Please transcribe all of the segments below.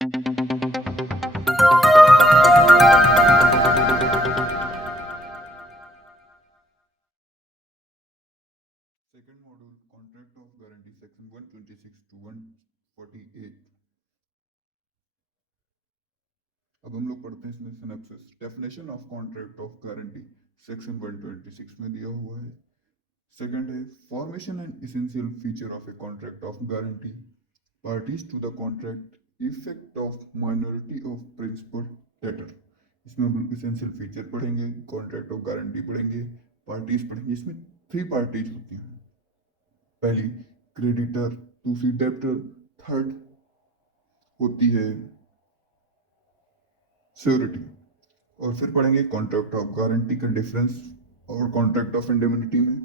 Second module contract of guarantee section 126 to 148। अब हम लोग पढ़ते हैं इसमें synopsis. Definition of contract of guarantee section 126 में दिया हुआ है। सेकंड है formation and essential feature of a contract of guarantee, parties to the contract, effect of minority of principal debtor. इसमें हम एसेंशियल फीचर पढ़ेंगे, कॉन्ट्रैक्ट ऑफ गारंटी पढ़ेंगे, parties पढ़ेंगे। इसमें 3 पार्टीज होती हैं। पहली क्रेडिटर, दूसरी डेब्टर, थर्ड होती है श्योरिटी। और फिर पढ़ेंगे कॉन्ट्रैक्ट ऑफ गारंटी का डिफरेंस और कॉन्ट्रैक्ट ऑफ इंडेमनिटी में।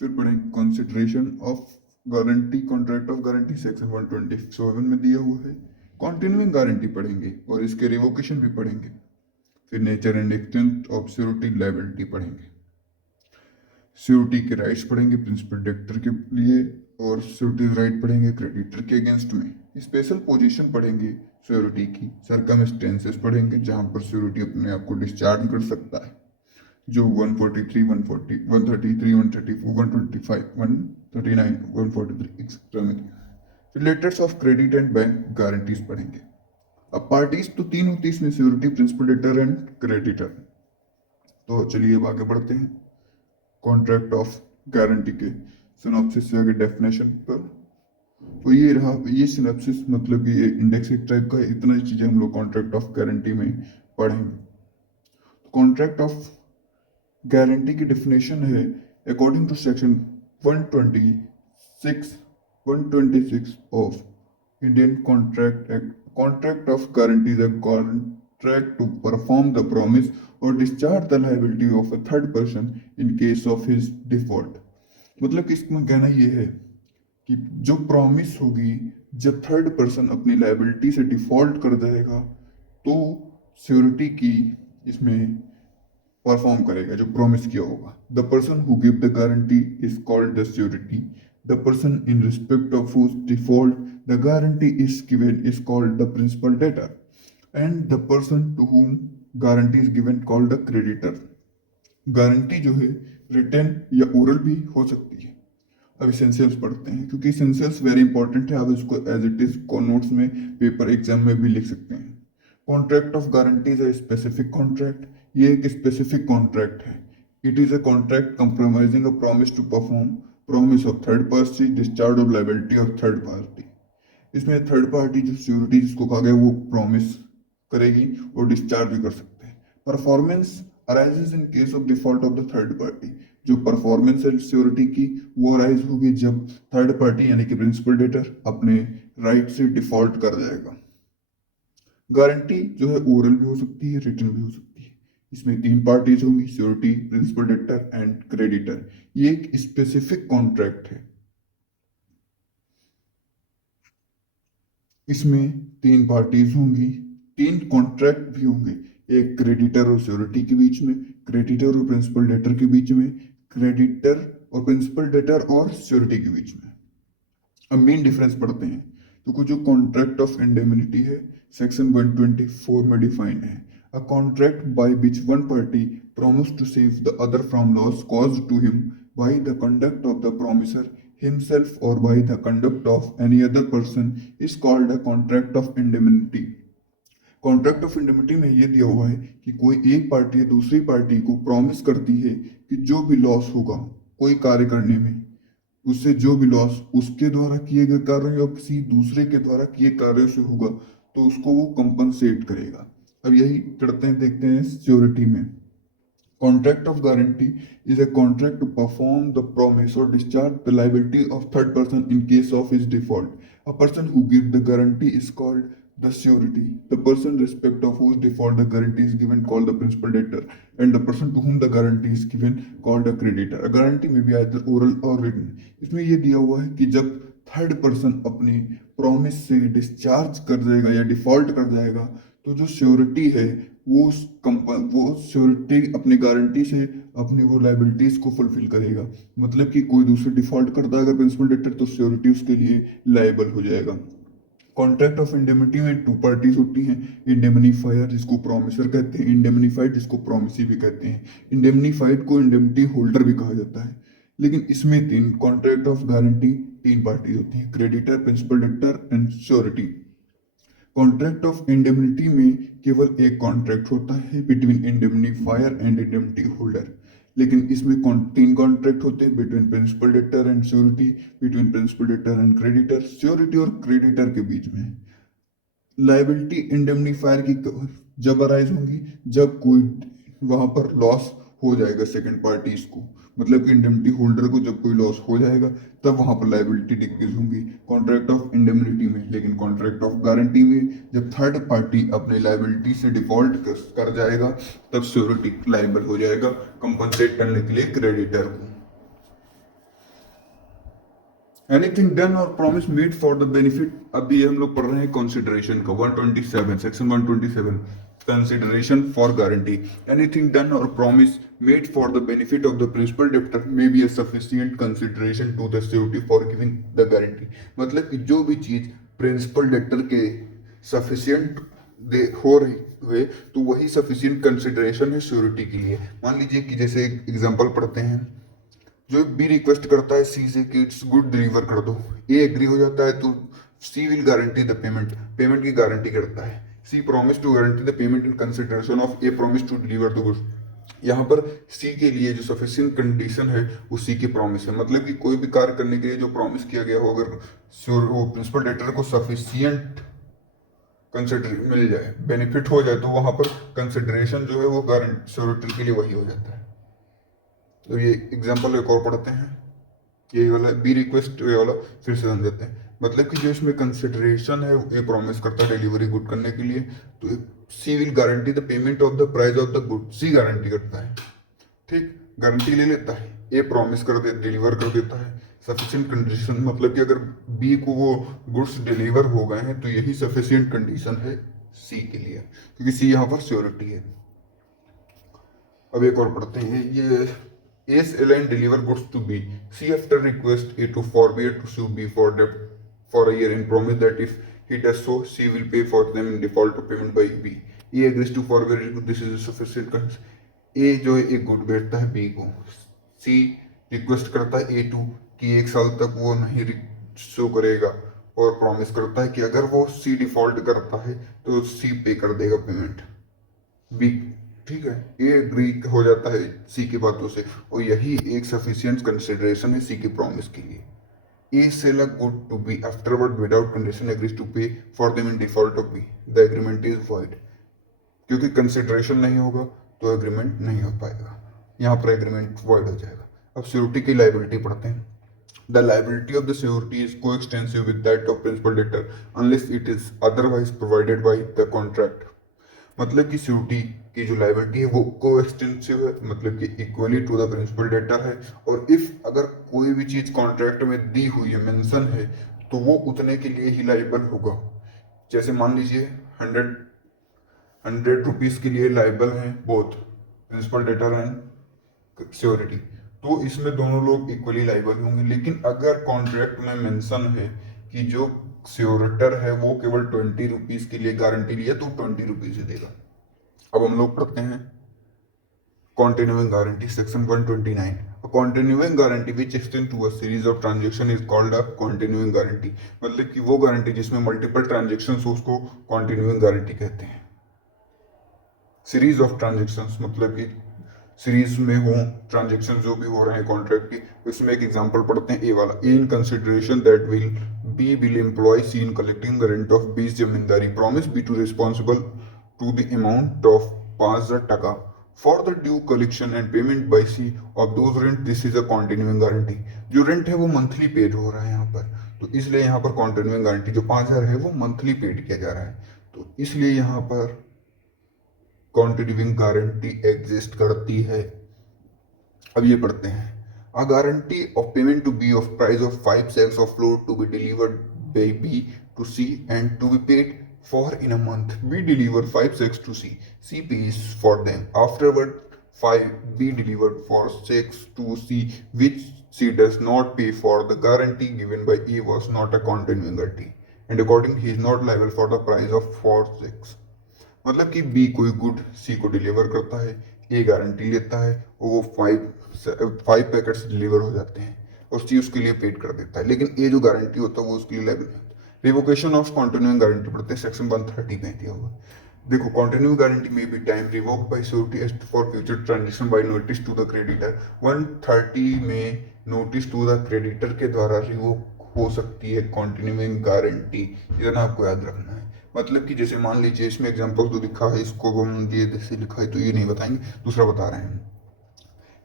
फिर पढ़ेंगे consideration of guarantee, contract of guarantee section 127 में दिया हुआ है। कॉन्टिन्यूइंग गारंटी पढ़ेंगे और इसके रिवोकेशन भी पढ़ेंगे। फिर nature and extent of surety liability पढ़ेंगे। श्योरिटी के राइट्स पढ़ेंगे प्रिंसिपल डेक्टर के लिए, और श्योरिटी राइट पढ़ेंगे क्रेडिटर के अगेंस्ट में। स्पेशल पोजीशन पढ़ेंगे श्योरिटी की, सर्कमस्टेंसेस पढ़ेंगे जहां पर श्योरिटी अपने आप को डिस्चार्ज कर सकता है, जो 143, 140, 133, 134, 125, 139, 143 एक्सेट्रा में। फिर letters of credit and bank guarantees पढ़ेंगे। अब पार्टीज तो 3 होती है इसमें, surety, principal debtor and creditor. तो चलिए अब आगे बढ़ते हैं कॉन्ट्रैक्ट ऑफ गारंटी के सिनॉप्सिस से आगे डेफिनेशन पर। तो ये रहा, ये सिनॉप्सिस मतलब कि ये इंडेक्स एक टाइप का है। इतना ही चीजें हम लोग कॉन्ट्रैक्ट ऑफ गारंटी में पढ़ेंगे। कॉन्ट्रैक्ट ऑफ गारंटी की डेफिनेशन है according to section 126 of Indian contract act. Contract of guarantee is a contract to perform the promise और discharge the liability of a third person in case of his default. मतलब कि इसमें कहना ये है कि जो प्रॉमिस होगी, जब थर्ड पर्सन अपनी लायबिलिटी से डिफॉल्ट कर जाएगा तो श्योरिटी की इसमें परफॉर्म करेगा जो प्रॉमिस किया होगा। The person who give the guarantee is called the surety. The person in respect of whose default the guarantee is given is called the principal debtor, and the person to whom guarantee is given called the creditor. Guarantee जो है written या oral भी हो सकती है। अब essentials पढ़ते हैं, क्योंकि इसेंशियल्स वेरी इंपॉर्टेंट है। आप इसको एज इट इज नोट्स में, पेपर एग्जाम में भी लिख सकते हैं। Contract of guarantee is a specific contract. ये एक स्पेसिफिक कॉन्ट्रैक्ट है। It is a contract compromising a promise to perform promise of third party, discharge of liability of third party. इसमें थर्ड पार्टी जो श्योरिटी जिसको कहा गया वो promise करेगी और डिस्चार्ज भी कर सकते हैं। Performance arises in case of default of the third party. जो परफॉर्मेंस है श्योरिटी की वो अराइज होगी जब थर्ड पार्टी यानी कि प्रिंसिपल डेटर अपने राइट से डिफॉल्ट कर जाएगा। गारंटी जो है ओरल भी हो सकती है, रिटन भी हो सकती है। इसमें 3 पार्टीज होंगी, surety, principal debtor and creditor. ये एक स्पेसिफिक कॉन्ट्रैक्ट है। इसमें 3 पार्टीज होंगी, 3 कॉन्ट्रैक्ट भी होंगे। एक क्रेडिटर और श्योरिटी के बीच में, क्रेडिटर और प्रिंसिपल डेटर के बीच में, क्रेडिटर और प्रिंसिपल डेटर और श्योरिटी के बीच में। अब मेन डिफरेंस पढ़ते हैं। तो जो कॉन्ट्रैक्ट ऑफ इंडेमनिटी है सेक्शन 124 में डिफाइंड है। A contract by which one party promise to save the other from loss caused to him by the conduct of the promisor himself or by the conduct of any other person is called a contract of indemnity। Contract of indemnity में ये दिया हुआ है कि कोई एक party दूसरी party को प्रॉमिस करती है कि जो भी लॉस होगा कोई कार्य करने में, उससे जो भी लॉस उसके द्वारा किए गए कार्य या किसी दूसरे के द्वारा किए कार्य से होगा तो उसको वो कंपनसेट करेगा। अब यही करते हैं, देखते हैं श्योरिटी में। Contract of guarantee is a contract to perform the promise or discharge the liability of third person in case of his default. A person who gives the guarantee is called the surety. The person respect of whose default the guarantee is given called the principal debtor, and the person to whom the guarantee is given called a creditor. A guarantee may be either oral or written. इसमें ये दिया हुआ है कि जब third person अपनी promise से discharge कर जाएगा या डिफॉल्ट कर जाएगा तो जो श्योरिटी है वो श्योरिटी अपनी गारंटी से अपनी वो लाइबिलिटीज को फुलफिल करेगा। मतलब कि कोई दूसरे डिफॉल्ट करता है अगर प्रिंसिपल डेटर तो श्योरिटी उसके लिए लायबल हो जाएगा। कॉन्ट्रैक्ट ऑफ इंडेमनिटी में टू पार्टीज होती हैं, इंडेमनीफायर जिसको प्रोमिसर कहते हैं, इंडेमनीफाइड जिसको प्रोमिसी भी कहते हैं। इंडेमनीफाइड को इंडेमनिटी होल्डर भी कहा जाता है। लेकिन इसमें तीन कॉन्ट्रैक्ट ऑफ गारंटी तीन पार्टीज होती हैं, creditor, principal debtor and surety. Contract of indemnity में केवल एक कॉन्ट्रैक्ट होता है between indemnifier and indemnity holder, लेकिन इसमें तीन कॉन्ट्रैक्ट होते हैं between principal debtor and surety, between principal debtor and creditor, surety और क्रेडिटर के बीच में। लाइबिलिटी इंडेमनीफायर की जब अराइज होंगी जब कोई वहां पर लॉस हो जाएगा सेकंड पार्टीज को, मतलब कि इंडेमनिटी होल्डर को जब कोई लॉस हो जाएगा तब वहां पर लाइबिलिटी डिक्रीज होंगी कॉन्ट्रैक्ट ऑफ इंडेमनिटी में। लेकिन कॉन्ट्रैक्ट ऑफ गारंटी में जब थर्ड पार्टी अपने लाइबिलिटी से डिफॉल्ट कर जाएगा तब श्योरिटी लाइबल हो जाएगा कंपनसेट करने के लिए क्रेडिटर को। एनीथिंग डन और promise made for the benefit, अभी हम लोग पढ़ रहे हैं कंसिडरेशन का 127 section 127 consideration for guarantee. Anything done और promise made for the benefit of the principal debtor may be a sufficient consideration to the surety for giving the guarantee. मतलब कि जो भी चीज प्रिंसिपल डेप्टर के सफिशिएंट हो रही हुए तो वही सफिशिएंट कंसिडरेशन है श्योरिटी के लिए। मान लीजिए कि जैसे एक एग्जांपल पढ़ते हैं, जो बी रिक्वेस्ट करता है सी से कि इट्स गुड डिलीवर कर दो, ए एग्री हो जाता है तो C will guarantee the payment, payment की गारंटी करता है। C promise to guarantee the payment in consideration of a promise to deliver the goods. यहाँ पर सी के लिए जो सफिशिएंट कंडीशन है वो सी की प्रॉमिस है, मतलब कि कोई भी कार्य करने के लिए जो प्रॉमिस किया गया हो अगर वो प्रिंसिपल डेटर को सफिशिएंट कंसिडर मिल जाए, बेनिफिट हो जाए, तो वहां पर कंसिडरेशन जो है वो गारंटी श्योरिटी के लिए वही हो जाता है। तो ये एग्जांपल एक और पढ़ते हैं, ये वाला बी रिक्वेस्ट ये वाला फिर से समझते हैं। मतलब कि जो इसमें कंसिडरेशन है ये प्रॉमिस करता है डिलीवरी गुड करने के लिए, तो C will guarantee the payment of the price of the good, C guarantee करता है, ठीक, गारंटी ले लेता है, ए प्रॉमिस कर दे डिलीवर कर देता है। सफिशिएंट कंडीशन मतलब कि अगर बी को वो गुड्स डिलीवर हो गए हैं तो यही सफिशिएंट कंडीशन है सी के लिए, क्योंकि सी यहाँ पर श्योरिटी है। अब एक और पढ़ते हैं, ये A's airline deliver goods to B. C after request A to forbear to sue B for debt for a year and promise that if he does so, C will pay for them in default of payment by B. A agrees to forbear. This is a sufficient condition. A जो है एक good बेचता है B को, C request करता है A2 कि एक साल तक वो नहीं शो करेगा और प्रॉमिस करता है कि अगर वो C डिफॉल्ट करता है तो C पे कर देगा पेमेंट B, ठीक है। ये एग्री हो जाता है सी की बातों से और यही एक सफिशिएंट कंसिडरेशन है सी की प्रॉमिस के लिए। A sell a good to B afterward without condition agrees to pay for them in default of B, the agreement is void. क्योंकि कंसिडरेशन नहीं होगा तो एग्रीमेंट नहीं हो पाएगा, यहाँ पर एग्रीमेंट वॉइड हो जाएगा। अब श्योरिटी की लाइबिलिटी पढ़ते हैं। The liability of the surety is coextensive with that of principal debtor unless it is otherwise provided by the contract। मतलब कि श्योरिटी की जो लाइबिलिटी है वो कोएक्सटेंसिव है, मतलब कि equally to the principal debtor है, और इफ अगर कोई भी चीज कॉन्ट्रैक्ट में दी हुई है, मेंशन है, तो वो उतने के लिए ही लाइबल होगा। जैसे मान लीजिए 100 रुपीज के लिए लाइबल हैं both principal debtor and surety, तो इसमें दोनों लोग इक्वली लाइबल होंगे। लेकिन अगर कॉन्ट्रैक्ट में मेंशन है कि जो श्योरिटर है वो केवल 20 रुपीज के लिए गारंटी लिया तो 20 रुपीज देगा। अब हम लोग पढ़ते हैं continuing guarantee section 129। A continuing guarantee which extends to a series of transaction is called a continuing guarantee। मतलब कि वो गारंटी जिसमें मल्टीपल ट्रांजेक्शन हो उसको continuing guarantee कहते हैं। सीरीज ऑफ ट्रांजेक्शंस मतलब कि सीरीज में हो ट्रांजेक्शन जो भी हो रहे हैं कॉन्ट्रैक्ट की। इसमें एक एग्जांपल पढ़ते हैं ए वाला, A in consideration that will employ C in collecting the rent of बीस zamindari, promise be to responsible to the amount of 5,000 taka for the due collection and payment by C of those rent, this is a continuing guarantee. जो rent है वो monthly paid हो रहा है यहाँ पर, तो इसलिए यहाँ पर कॉन्टिन्यूइंग गारंटी जो 5,000 है वो मंथली पेड किया जा रहा है, तो इसलिए यहाँ पर कॉन्टिन्यूइंग गारंटी एग्जिस्ट करती है। अब ये पढ़ते हैं, a guarantee of payment to be of price of 5 sacks of flour to be delivered by B to C and to be paid for in a month। B deliver 5 sacks to C, C pays for them afterward 5 B delivered for sacks to C which C does not pay for, the guarantee given by A was not a continuing guarantee। And according he is not liable for the price of 4 6। मतलब कि B कोई good सी को deliver करता है, ए guarantee लेता है, वो 5 packets deliver हो जाते हैं और सी उसके लिए पेड कर देता है, लेकिन ए जो गारंटी होता है वो उसके लिए लायबल नहीं होता। रिवोकेशन ऑफ कॉन्टिन्यूइंग गारंटी पढ़ते हैं, सेक्शन 130 में दिया हुआ। देखो, कॉन्टिन्यूइंग गारंटी में भी time revoke by surety as for future transaction by notice to the creditor. 130 में नोटिस टू द क्रेडिटर के द्वारा रिवोक हो सकती है कॉन्टिन्यूइंग गारंटी, इतना आपको याद रखना है। मतलब कि जैसे मान लीजिए इसमें एग्जांपल तो लिखा है, इसको हम ये जैसे लिखा है तो ये नहीं बताएंगे, दूसरा बता रहे हैं।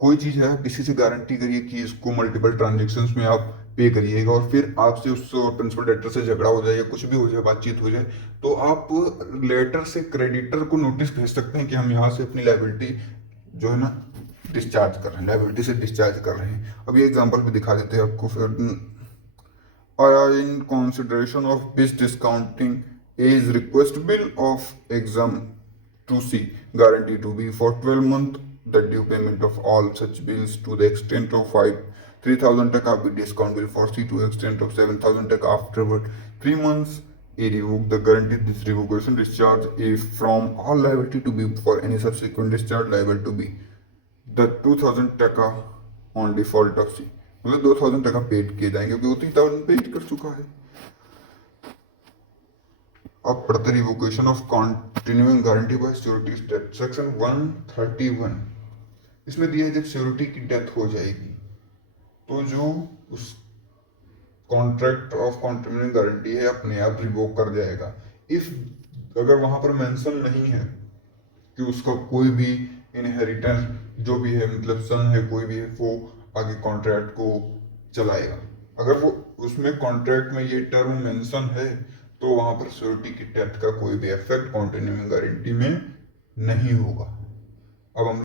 कोई चीज़ है, आप किसी से गारंटी करिए कि इसको मल्टीपल ट्रांजेक्शन्स में आप पे करिएगा, और फिर आपसे उस प्रिंसिपल डेटर से झगड़ा हो जाए या कुछ भी हो जाए, बातचीत हो जाए, तो आप लेटर से क्रेडिटर को नोटिस भेज सकते हैं कि हम यहाँ से अपनी लाइबिलिटी जो है ना डिस्चार्ज कर रहे हैं, लाइबिलिटी से डिस्चार्ज कर रहे हैं। अब ये एग्जांपल भी दिखा देते हैं आपको फिर। In consideration of this discounting is request bill of exam to C guarantee to be for 12 months, the due payment of all such bills to the extent of 3,000 taka be discount bill for C to extent of 7,000 taka afterward 3 months. A revoke the guarantee, this revocation discharge is from all liability to be for any subsequent discharge liable to be the 2,000 टका on default of सी। मतलब 2,000 टका paid किए जाएंगे क्योंकि वो 3,000 paid कर चुका है। अब पढ़ते revocation of continuing guarantee bye surety death, section 131। इसमें दिया है जब श्योरिटी की डेथ हो जाएगी तो जो उस कॉन्ट्रैक्ट ऑफ कॉन्टिन्यूइंग गारंटी है अपने आप रिवोक कर जाएगा। इफ अगर वहां पर मेंशन नहीं है कि उसका कोई भी इनहेरिटेंस जो भी है, मतलब सन है कोई भी है, वो आगे कॉन्ट्रैक्ट को चलाएगा। अगर वो उसमें कॉन्ट्रैक्ट में ये टर्म मेंशन है तो वहां पर श्योरिटी की डेथ का कोई भी इफेक्ट कॉन्टिन्यूइंग गारंटी में नहीं होगा। अब हम